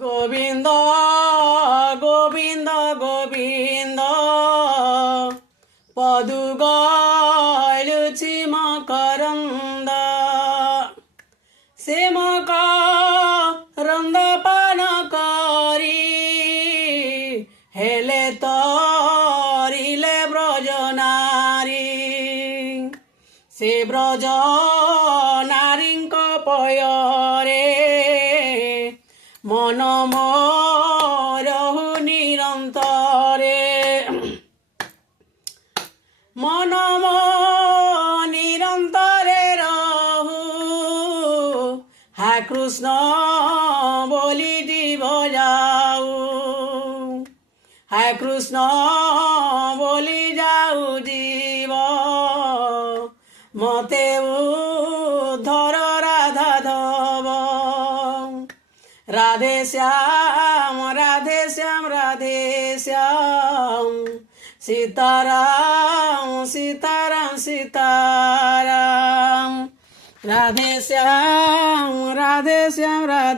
গোবিন্দ গোবিন্দ গোবিন্দ পদু গলুচি মকরন্দ সে মকরন্দ পান করি হেলে তরিলে ব্রজ নারী সে ব্রজ নারীঙ্ক পয়রে মন মোরহু নিরন্তরে মন নিরন্তরে রহু হা কৃষ্ণ বলি জীব যাও হা কৃষ্ণ বলি যাও জীব মতে উদ্ধর রাধা ধব রাধে শ্যাম রাধে শ্যাম রাধে শ্যাম সীতারাম সীতারাম সীতারাম রাধে শ্যাম রাধে শ্যাম রাধে